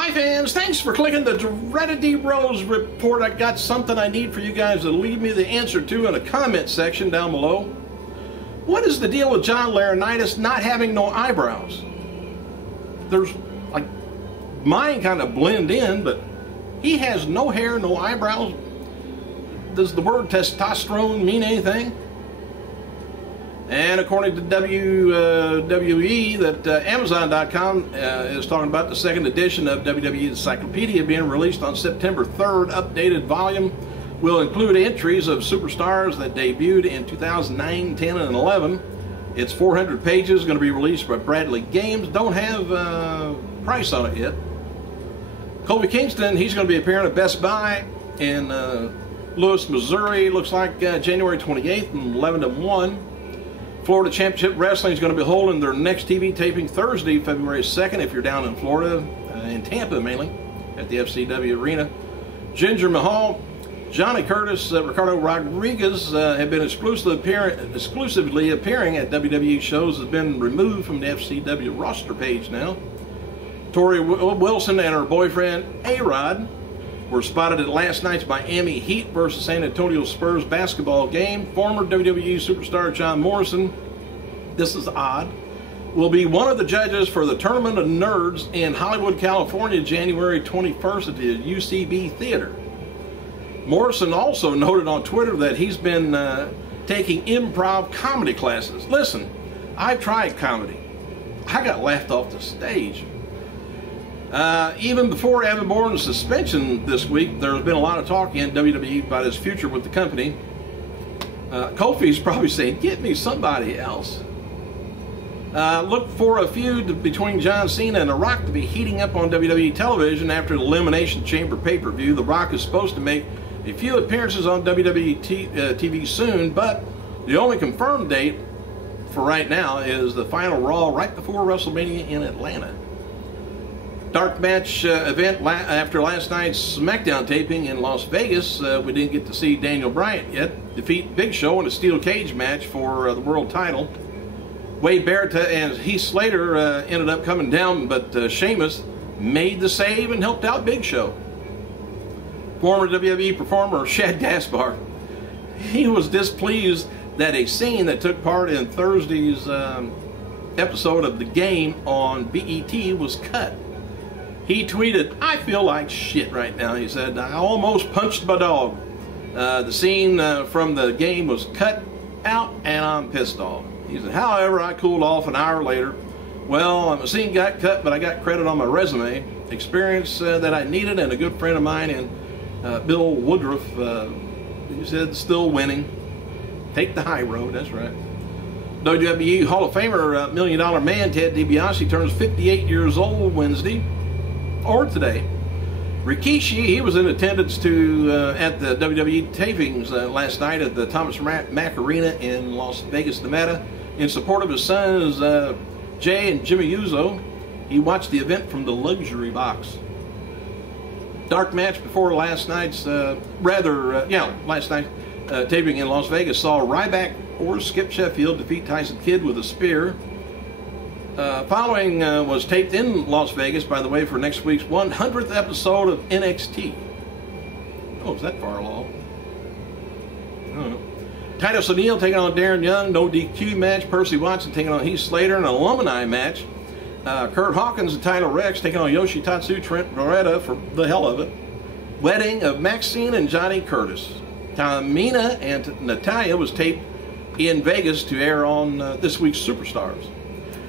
Hi fans, thanks for clicking the Dreaded D Rose report. I got something I need for you guys to leave me the answer to in the comment section down below. What is the deal with John Laurinaitis not having no eyebrows? There's, like, mine kind of blend in, but he has no hair, no eyebrows. Does the word testosterone mean anything? And according to WWE, that Amazon.com is talking about the second edition of WWE Encyclopedia being released on September 3rd. Updated volume will include entries of superstars that debuted in 2009, 10, and 11. It's 400 pages, going to be released by Bradley Games. Don't have a price on it yet. Kofi Kingston, he's going to be appearing at Best Buy in Louis, Missouri. Looks like January 28th from 11 to 1. Florida Championship Wrestling is going to be holding their next TV taping Thursday, February 2nd, if you're down in Florida, in Tampa mainly, at the FCW Arena. Jinder Mahal, Johnny Curtis, Ricardo Rodriguez have been exclusively appearing at WWE shows, has been removed from the FCW roster page now. Tori Wilson and her boyfriend A-Rod were spotted at last night's Miami Heat versus San Antonio Spurs basketball game. Former WWE superstar John Morrison, this is odd, will be one of the judges for the Tournament of Nerds in Hollywood, California, January 21st at the UCB Theater. Morrison also noted on Twitter that he's been taking improv comedy classes. Listen, I've tried comedy. I got laughed off the stage. Even before Evan Bourne's suspension this week, there's been a lot of talk in WWE about his future with the company. Kofi's probably saying, get me somebody else. Look for a feud between John Cena and The Rock to be heating up on WWE television after the Elimination Chamber pay-per-view. The Rock is supposed to make a few appearances on WWE TV soon, but the only confirmed date for right now is the final Raw right before WrestleMania in Atlanta. Dark match event after last night's SmackDown taping in Las Vegas. We didn't get to see Daniel Bryan yet defeat Big Show in a steel cage match for the world title. Wade Barrett and Heath Slater ended up coming down, but Sheamus made the save and helped out Big Show. Former WWE performer Shad Gaspar, he was displeased that a scene that took part in Thursday's episode of The Game on BET was cut. He tweeted, "I feel like shit right now," he said. "I almost punched my dog. The scene from The Game was cut out and I'm pissed off." He said, "However, I cooled off an hour later. Well, the scene got cut, but I got credit on my resume. Experience that I needed, and a good friend of mine, and Bill Woodruff, he said, still winning. Take the high road," that's right. WWE Hall of Famer, $1 Million Man Ted DiBiase turns 58 years old Wednesday. Or today. Rikishi, he was in attendance at the WWE tapings last night at the Thomas Mack Arena in Las Vegas, Nevada, in support of his sons Jay and Jimmy Uso. He watched the event from the luxury box. Dark match before last night's taping in Las Vegas saw Ryback or Skip Sheffield defeat Tyson Kidd with a spear. Following was taped in Las Vegas, by the way, for next week's 100th episode of NXT. Oh, is that far along? I don't know. Titus O'Neil taking on Darren Young, no DQ match. Percy Watson taking on Heath Slater, an alumni match. Kurt Hawkins and Tyler Rex taking on Yoshitatsu Trent Beretta for the hell of it. Wedding of Maxine and Johnny Curtis. Tamina and Natalia was taped in Vegas to air on this week's Superstars.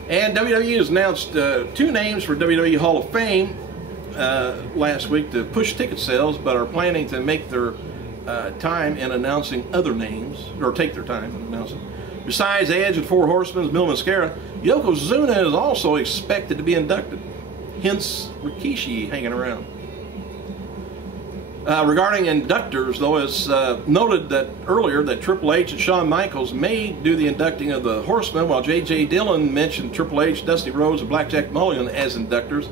And WWE has announced two names for WWE Hall of Fame last week to push ticket sales, but are planning to make their time in announcing other names, or take their time in announcing. Besides Edge and Four Horsemen's Mil Mascara, Yokozuna is also expected to be inducted. Hence Rikishi hanging around. Regarding inductors, though, it's noted that earlier that Triple H and Shawn Michaels may do the inducting of the Horsemen, while J.J. Dillon mentioned Triple H, Dusty Rhodes, and Blackjack Mulligan as inductors.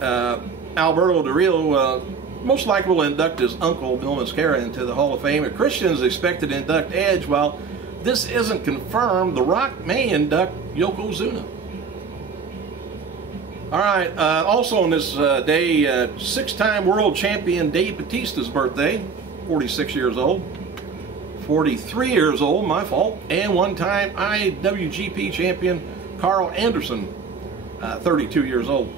Alberto Del Rio most likely will induct his uncle, Mil Mascara, into the Hall of Fame. And Christian is expected to induct Edge. While this isn't confirmed, The Rock may induct Yokozuna. All right, also on this day, six-time world champion Dave Batista's birthday, 46 years old. 43 years old, my fault. And one-time IWGP champion Carl Anderson, 32 years old.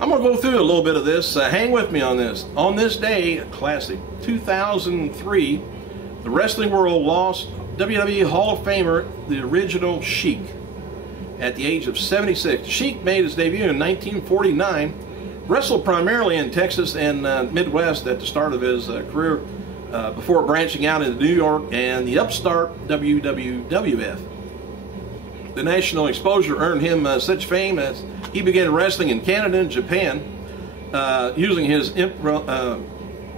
I'm going to go through a little bit of this. Hang with me on this. On this day, a classic, 2003, the wrestling world lost WWE Hall of Famer, the original Sheik, at the age of 76. Sheik made his debut in 1949, wrestled primarily in Texas and Midwest at the start of his career before branching out into New York and the upstart WWF. The national exposure earned him such fame as he began wrestling in Canada and Japan using his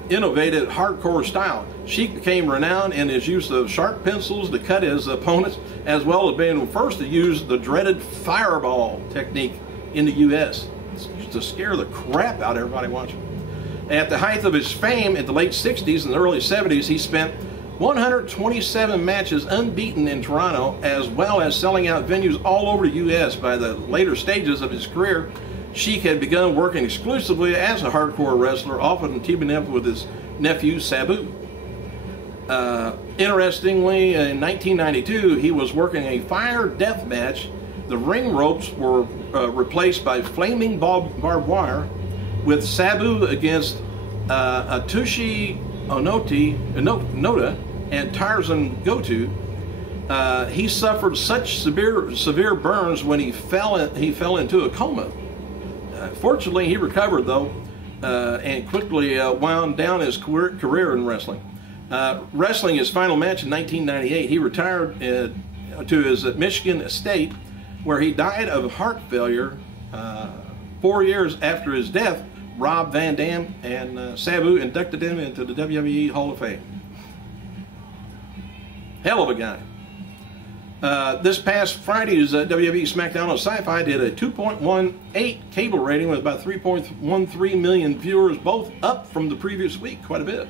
innovative hardcore style. Sheik became renowned in his use of sharp pencils to cut his opponents, as well as being the first to use the dreaded fireball technique in the U.S. to scare the crap out of everybody watching. At the height of his fame in the late 60s and the early 70s, he spent 127 matches unbeaten in Toronto, as well as selling out venues all over the U.S. By the later stages of his career, Sheik had begun working exclusively as a hardcore wrestler, often teaming up with his nephew Sabu. Interestingly, in 1992, he was working a fire death match. The ring ropes were replaced by flaming barbed wire, with Sabu against Atsushi Noda and Tarzan Goto. He suffered such severe burns when he fell into a coma. Fortunately, he recovered though, and quickly wound down his career in wrestling. Wrestling his final match in 1998, he retired to his Michigan estate, where he died of heart failure 4 years after his death. Rob Van Dam and Sabu inducted him into the WWE Hall of Fame. Hell of a guy. This past Friday's WWE SmackDown on Sci-Fi did a 2.18 cable rating with about 3.13 million viewers, both up from the previous week quite a bit.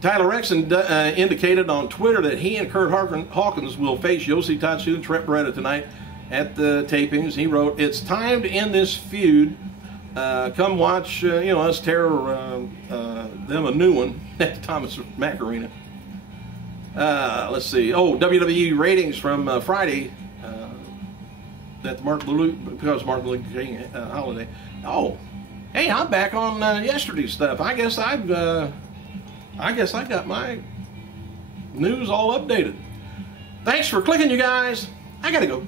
Tyler Rexon indicated on Twitter that he and Kurt Hawkins will face Yossi Tatsu and Trent Beretta tonight at the tapings. He wrote, "It's time to end this feud. Come watch, us tear them a new one at the Thomas Mack Arena." Let's see. Oh, WWE ratings from Friday at the Martin Luther King holiday. Oh, hey, I'm back on yesterday's stuff. I guess I got my news all updated. Thanks for clicking, you guys. I gotta go.